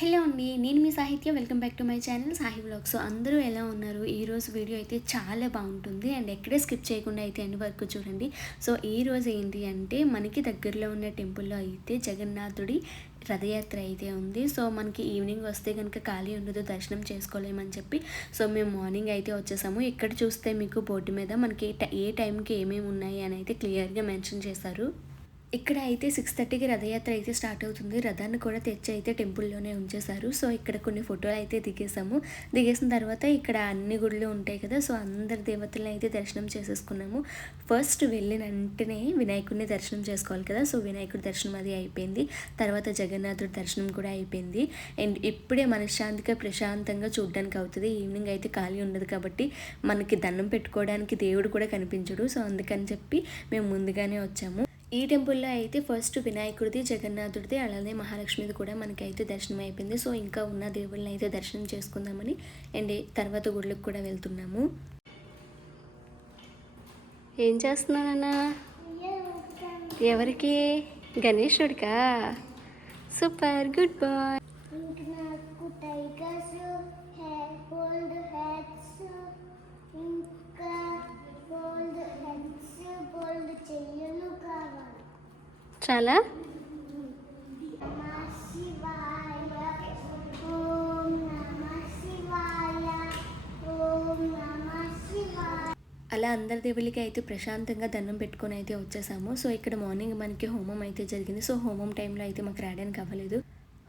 Hello అండి. నేను మీ Sahitya. Welcome back to my channel Sahi vlogs. So అందరూ ఎలా ఉన్నారు? ఈరోజు వీడియో అయితే చాలా బాగుంటుంది అండ్ ఎక్కడే స్కిప్ చేయకుండా అయితే ఎండ్ వరకు చూడండి. సో ఈరోజు ఏంటి అంటే మనకి దగ్గరలో ఉన్న టెంపుల్లో అయితే జగన్నాథుడి రథయాత్ర అయితే ఉంది. సో మనకి ఈవినింగ్ వస్తే కనుక ఖాళీ ఉండదు, దర్శనం చేసుకోలేమని చెప్పి సో మేము మార్నింగ్ అయితే వచ్చేసాము. ఇక్కడ చూస్తే మీకు బోర్డు మీద మనకి ఏ టైంకి ఏమేమి ఉన్నాయి అని అయితే క్లియర్గా మెన్షన్ చేశారు. ఇక్కడ అయితే 6:30కి రథయాత్ర అయితే స్టార్ట్ అవుతుంది. రథాన్ని కూడా తెచ్చి అయితే టెంపుల్లోనే ఉంచేశారు. సో ఇక్కడ కొన్ని ఫోటోలు అయితే దిగేసాము. దిగేసిన తర్వాత ఇక్కడ అన్ని గుళ్ళు ఉంటాయి కదా, సో అందరి దేవతలను అయితే దర్శనం చేసేసుకున్నాము. ఫస్ట్ వెళ్ళిన వెంటనే వినాయకుడిని దర్శనం చేసుకోవాలి కదా, సో వినాయకుడి దర్శనం అది అయిపోయింది. తర్వాత జగన్నాథుడి దర్శనం కూడా అయిపోయింది. అండ్ ఇప్పుడే మనశ్శాంతిగా ప్రశాంతంగా చూడడానికి అవుతుంది. ఈవినింగ్ అయితే ఖాళీ ఉండదు కాబట్టి మనకి దండం పెట్టుకోవడానికి దేవుడు కూడా కనిపించడు. సో అందుకని చెప్పి మేము ముందుగానే వచ్చాము. ఈ టెంపుల్లో అయితే ఫస్ట్ వినాయకుడిది, జగన్నాథుడిది, అలానే మహాలక్ష్మిది కూడా మనకైతే దర్శనం అయిపోయింది. సో ఇంకా ఉన్న దేవుళ్ళని అయితే దర్శనం చేసుకుందామని అండ్ తర్వాత గుళ్ళకి కూడా వెళ్తున్నాము. ఏం చేస్తున్నానన్నా? ఎవరికి? గణేశుడికా? Super, good boy. చాలా అలా అందరి దేవుళ్ళకి అయితే ప్రశాంతంగా దండం పెట్టుకొని అయితే వచ్చేసాము. సో ఇక్కడ మార్నింగ్ మనకి హోమం అయితే జరిగింది. సో హోమం టైంలో అయితే మాకు రావడానికి అవ్వలేదు.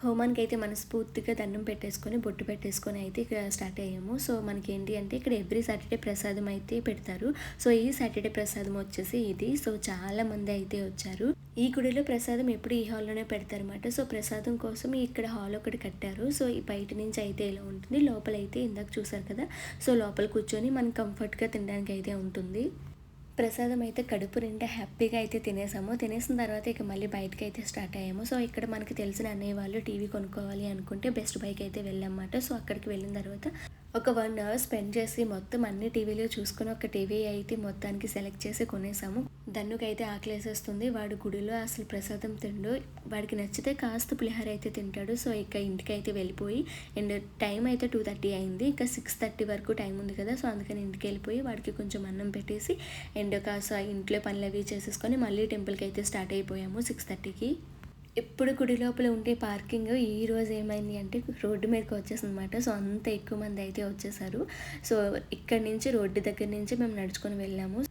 హోమానికి అయితే మనస్ఫూర్తిగా దండం పెట్టేసుకొని బొట్టు పెట్టేసుకొని అయితే ఇక్కడ స్టార్ట్ అయ్యాము. సో మనకి ఏంటి అంటే ఇక్కడ ఎవ్రీ సాటర్డే ప్రసాదం అయితే పెడతారు. సో ఈ సాటర్డే ప్రసాదం వచ్చేసి ఇది. సో చాలా మంది అయితే వచ్చారు. ఈ గుడిలో ప్రసాదం ఎప్పుడు ఈ హాల్లోనే పెడతారన్నమాట. సో ప్రసాదం కోసం ఇక్కడ హాల్ ఒకటి కట్టారు. సో ఈ బయట నుంచి అయితే ఇలా ఉంటుంది. లోపల అయితే ఇందాక చూసారు కదా, సో లోపల కూర్చొని మనం కంఫర్ట్గా తినడానికి అయితే ఉంటుంది. ప్రసాదం అయితే కడుపు నిండా హ్యాపీగా అయితే తినేసాము. తినేసిన తర్వాత ఇక మళ్ళీ బయటకి అయితే స్టార్ట్ అయ్యాము. సో ఇక్కడ మనకి తెలిసిన అన్నయ్య వాళ్ళు టీవీ కొనుక్కోవాలి అనుకుంటే బెస్ట్ బైక్ అయితే వెళ్ళామన్నమాట. సో అక్కడికి వెళ్ళిన తర్వాత ఒక 1 అవర్ స్పెండ్ చేసి మొత్తం అన్ని టీవీలో చూసుకుని ఒక టీవీ అయితే మొత్తానికి సెలెక్ట్ చేసి కొనేసాము. దన్నుకైతే ఆకలేసేస్తుంది. వాడు గుడిలో అసలు ప్రసాదం తిండు. వాడికి నచ్చితే కాస్త పులిహోర అయితే తింటాడు. సో ఇక ఇంటికి అయితే వెళ్ళిపోయి అండ్ టైం అయితే 2:30 అయింది. ఇంకా 6:30 వరకు టైం ఉంది కదా, సో అందుకని ఇంటికి వెళ్ళిపోయి వాడికి కొంచెం అన్నం పెట్టేసి అండ్ కాస్త ఇంట్లో పనులు అవి చేసేసుకొని మళ్ళీ టెంపుల్కి అయితే స్టార్ట్ అయిపోయాము 6:30కి. ఎప్పుడు గుడి లోపల ఉంటే పార్కింగ్ ఈ రోజు ఏమైంది అంటే రోడ్డు మీదకి వచ్చేసింది అనమాట. సో అంత ఎక్కువ మంది అయితే వచ్చేసారు. సో ఇక్కడ నుంచి రోడ్డు దగ్గర నుంచి మేము నడుచుకొని వెళ్ళాము.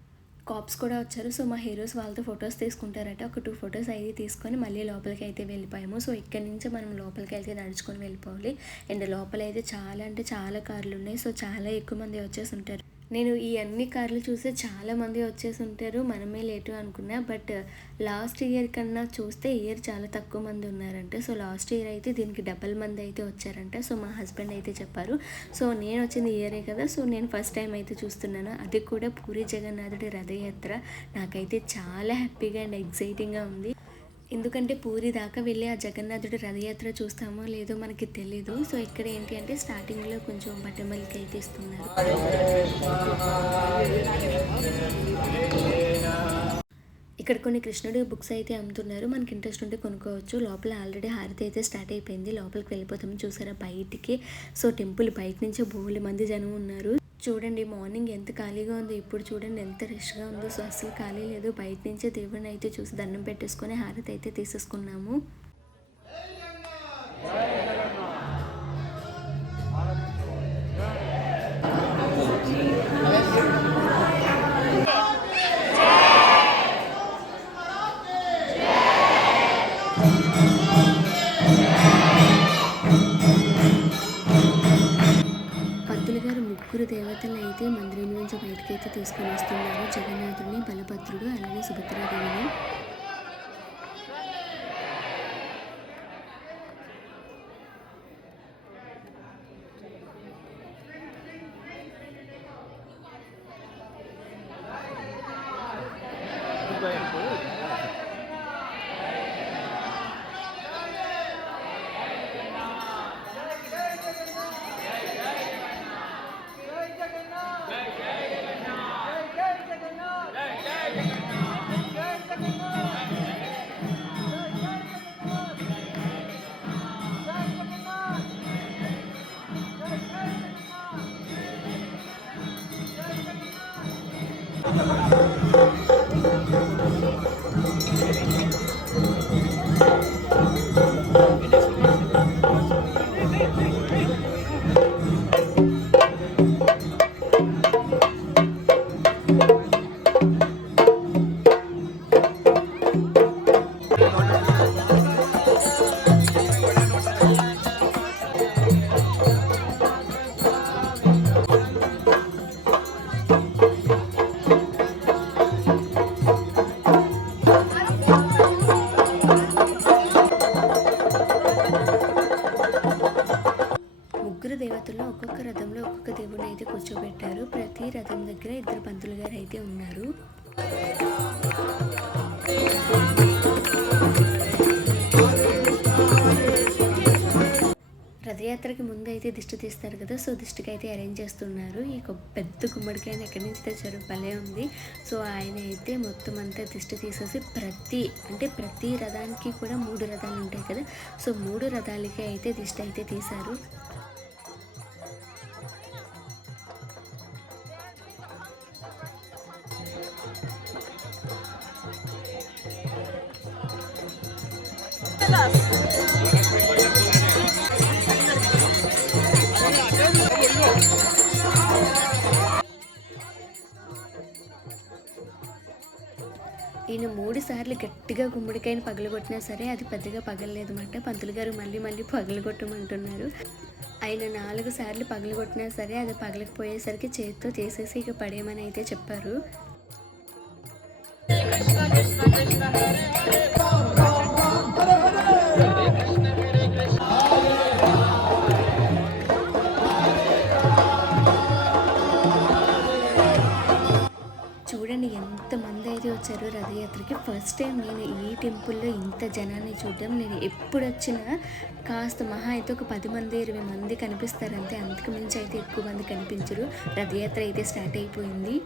కాప్స్ కూడా వచ్చారు. సో మా హీరోస్ వాళ్ళతో ఫొటోస్ తీసుకుంటారట. ఒక 2 ఫొటోస్ అయితే తీసుకొని మళ్ళీ లోపలికి అయితే వెళ్ళిపోయాము. సో ఇక్కడ నుంచి మనం లోపలికి అయితే నడుచుకొని వెళ్ళిపోవాలి. అండ్ లోపల అయితే చాలా అంటే చాలా కార్లు ఉన్నాయి. సో చాలా ఎక్కువ మంది వచ్చేసి ఉంటారు. నేను ఈ అన్ని కార్లు చూసి చాలామంది వచ్చేసి ఉంటారు, మనమే లేటు అనుకున్నా. బట్ లాస్ట్ ఇయర్ కన్నా చూస్తే ఇయర్ చాలా తక్కువ మంది ఉన్నారంట. సో లాస్ట్ ఇయర్ అయితే దీనికి డబల్ మంది అయితే వచ్చారంట. సో మా హస్బెండ్ అయితే చెప్పారు. సో నేను వచ్చింది ఇయరే కదా, సో నేను ఫస్ట్ టైం అయితే చూస్తున్నాను. అది కూడా పూరి జగన్నాథుడి రథయాత్ర. నాకైతే చాలా హ్యాపీగా అండ్ ఎగ్జైటింగ్గా ఉంది. ఎందుకంటే పూరి దాకా వెళ్ళి ఆ జగన్నాథుడి రథయాత్ర చూస్తామో లేదో మనకి తెలీదు. సో ఇక్కడ ఏంటి అంటే స్టార్టింగ్లో కొంచెం బట్టమల్లికి అయితే ఇస్తున్నారు. ఇక్కడ కొన్ని కృష్ణుడి బుక్స్ అయితే అమ్ముతున్నారు. మనకి ఇంట్రెస్ట్ ఉంటే కొనుక్కోవచ్చు. లోపల ఆల్రెడీ హారతి అయితే స్టార్ట్ అయిపోయింది. లోపలికి వెళ్ళిపోతాము. చూసారా బయటికి? సో టెంపుల్ బయట నుంచే బోలెడు మంది జనం ఉన్నారు. చూడండి మార్నింగ్ ఎంత ఖాళీగా ఉందో, ఇప్పుడు చూడండి ఎంత రష్గా ఉందో. సో అసలు ఖాళీ లేదు. బయట నుంచే దేవుడిని అయితే చూసి దండం పెట్టేసుకొని హారతి అయితే తీసేసుకున్నాము. ముగ్గురు దేవతలు అయితే మందిరం నుంచి బయటకు అయితే తీసుకొని వస్తున్నారు. జగన్నాథుడిని, బలభద్రుడు, అలానే సుభద్రాదేవిని. తిరుపతిలో ఒక్కొక్క రథంలో ఒక్కొక్క దేవుడిని అయితే కూర్చోబెట్టారు. ప్రతి రథం దగ్గర ఇద్దరు పంతులు గారు అయితే ఉన్నారు. రథయాత్రకి ముందు అయితే దిష్టి తీస్తారు కదా, సో దిష్టికి అయితే అరేంజ్ చేస్తున్నారు. ఈ పెద్ద గుమ్మడికాయని ఎక్కడి నుంచి తెచ్చారు, భలే ఉంది. సో ఆయన అయితే మొత్తం అంతా దిష్టి తీసేసి ప్రతి రథానికి కూడా 3 రథాలు ఉంటాయి కదా, సో 3 రథాలకి అయితే దిష్టి అయితే తీశారు. ఈయన 3 సార్లు గట్టిగా గుమ్మడికాయని పగలగొట్టినా సరే అది పెద్దగా పగలలేదు అన్నమాట. పంతులు గారు మళ్ళీ పగలగొట్టమంటున్నారు. ఆయన 4 సార్లు పగలగొట్టినా సరే అది పగలకపోయేసరికి చేతితో తీసేసి ఇక పడేయమని అయితే చెప్పారు. చూడండి ఎంతమంది అయితే వచ్చారు రథయాత్రకి. ఫస్ట్ టైం నేను ఈ టెంపుల్లో ఇంత జనాన్ని చూడడం. నేను ఎప్పుడు వచ్చినా కాస్త మహా అయితే ఒక 10 మంది 20 మంది కనిపిస్తారంతే, అంతకు మించి అయితే ఎక్కువ మంది కనిపించరు. రథయాత్ర అయితే స్టార్ట్ అయిపోయింది.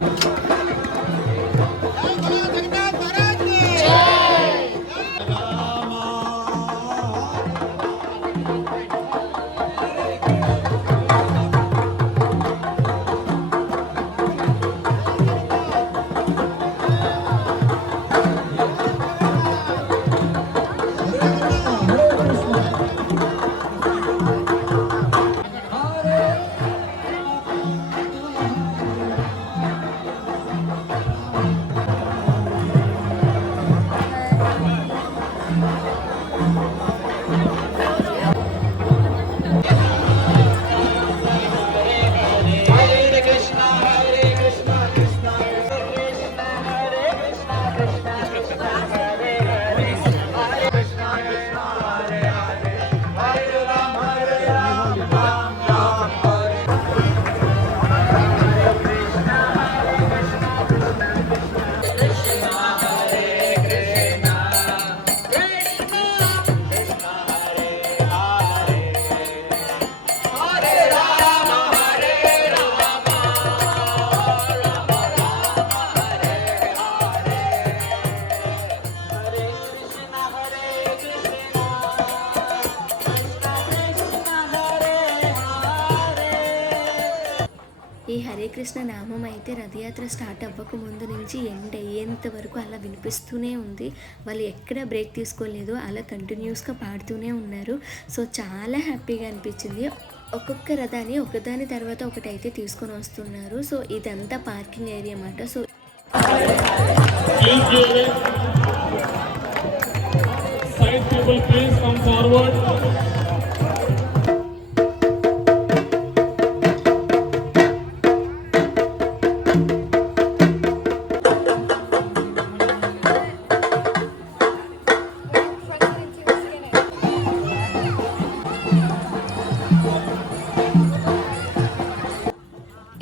ఈ హరే కృష్ణ నామం అయితే రథయాత్ర స్టార్ట్ అవ్వక ముందు నుంచి ఎండ్ అయ్యేంత వరకు అలా వినిపిస్తూనే ఉంది. వాళ్ళు ఎక్కడ బ్రేక్ తీసుకోలేదు, అలా కంటిన్యూస్గా పాడుతూనే ఉన్నారు. సో చాలా హ్యాపీగా అనిపించింది. ఒక్కొక్క రథాన్ని ఒకదాని తర్వాత ఒకటి అయితే తీసుకొని వస్తున్నారు. సో ఇదంతా పార్కింగ్ ఏరియా అన్నమాట. సో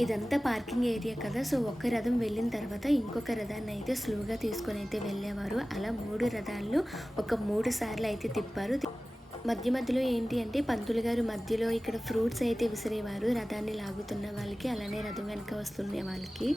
ఇదంతా పార్కింగ్ ఏరియా కదా, సో ఒక్క రథం వెళ్ళిన తర్వాత ఇంకొక రథాన్ని అయితే స్లోగా తీసుకొని అయితే వెళ్ళేవారు. అలా 3 రథాలను ఒక 3 సార్లు అయితే తిప్పారు. మధ్యలో ఏంటి అంటే పంతులు గారు మధ్యలో ఇక్కడ ఫ్రూట్స్ అయితే విసిరేవారు రథాన్ని లాగుతున్న వాళ్ళకి, అలానే రథం వెనక వస్తున్న వాళ్ళకి.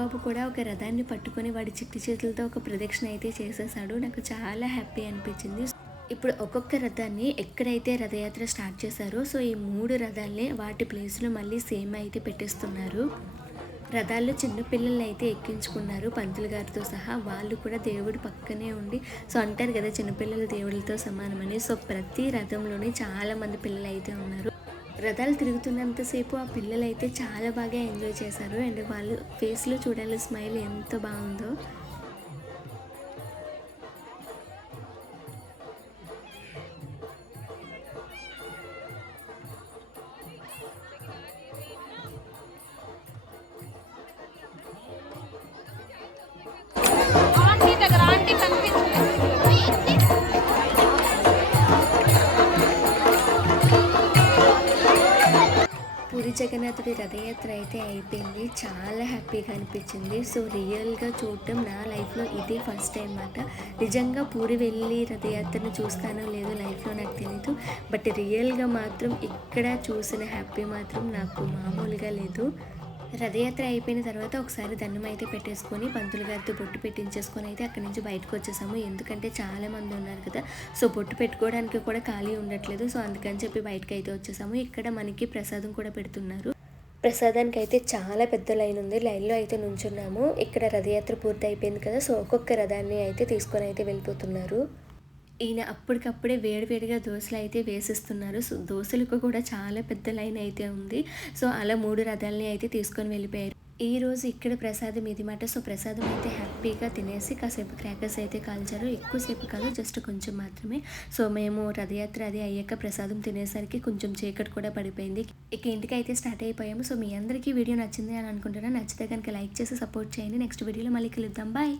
బాబు కూడా ఒక రథాన్ని పట్టుకొని వాడి చిట్టి చేతులతో ఒక ప్రదక్షిణ అయితే చేసేసాడు. నాకు చాలా హ్యాపీ అనిపించింది. ఇప్పుడు ఒక్కొక్క రథాన్ని ఎక్కడైతే రథయాత్ర స్టార్ట్ చేశారో సో ఈ 3 రథాల్ని వాటి ప్లేస్లో మళ్ళీ సేమ్ అయితే పెట్టేస్తున్నారు. రథాల్లో చిన్న పిల్లల్ని అయితే ఎక్కించుకున్నారు పంతులు గారితో సహా. వాళ్ళు కూడా దేవుడు పక్కనే ఉండి సో అంటారు కదా చిన్నపిల్లలు దేవుడితో సమానమని. సో ప్రతి రథంలోనే చాలామంది పిల్లలు అయితే ఉన్నారు. రథాలు తిరుగుతున్నంతసేపు ఆ పిల్లలు అయితే చాలా బాగా ఎంజాయ్ చేశారు. అండ్ వాళ్ళు ఫేస్లో చూడాలి స్మైల్ ఎంత బాగుందో. ఆంటీ దగ్గర ఆంటీ కనిపించలేదు. పూరి జగన్నాథుడి రథయాత్ర అయితే అయిపోయింది. చాలా హ్యాపీగా అనిపించింది. సో రియల్గా చూడటం నా లైఫ్లో ఇదే ఫస్ట్ టైం అన్నమాట. నిజంగా పూరి వెళ్ళి రథయాత్రను చూస్తానో లేదో లైఫ్లో నాకు తెలీదు. బట్ రియల్గా మాత్రం ఇక్కడ చూసిన హ్యాపీ మాత్రం నాకు మామూలుగా లేదు. రథయాత్ర అయిపోయిన తర్వాత ఒకసారి దండం అయితే పెట్టేసుకొని పంతులు గారితో బొట్టు పెట్టించేసుకొని అయితే అక్కడి నుంచి బయటకు వచ్చేసాము. ఎందుకంటే చాలామంది ఉన్నారు కదా, సో బొట్టు పెట్టుకోవడానికి కూడా ఖాళీ ఉండట్లేదు. సో అందుకని చెప్పి బయటకు అయితే వచ్చేసాము. ఇక్కడ మనకి ప్రసాదం కూడా పెడుతున్నారు. ప్రసాదానికి అయితే చాలా పెద్ద లైన్ ఉంది. లైన్లో అయితే నుంచున్నాము. ఇక్కడ రథయాత్ర పూర్తి అయిపోయింది కదా, సో ఒక్కొక్క రథాన్ని అయితే తీసుకొని అయితే వెళ్ళిపోతున్నారు. ఈయన అప్పటికప్పుడే వేడివేడిగా దోశలు అయితే వేసిస్తున్నారు. సో దోశలకు కూడా చాలా పెద్ద లైన్ అయితే ఉంది. సో అలా 3 రథాలని అయితే తీసుకొని వెళ్ళిపోయారు. ఈరోజు ఇక్కడ ప్రసాదం ఇది మాట. సో ప్రసాదం అయితే హ్యాపీగా తినేసి కాసేపు క్రాకర్స్ అయితే కాల్చారు. ఎక్కువసేపు కాదు, జస్ట్ కొంచెం మాత్రమే. సో మేము రథయాత్ర అది అయ్యాక ప్రసాదం తినేసరికి కొంచెం చీకటి కూడా పడిపోయింది. ఇక ఇంటికి అయితే స్టార్ట్ అయిపోయాము. సో మీ అందరికీ వీడియో నచ్చింది అని అనుకుంటున్నాను. నచ్చితే కనుక లైక్ చేసి సపోర్ట్ చేయండి. నెక్స్ట్ వీడియోలో మళ్ళీ కలుద్దాం. బాయ్.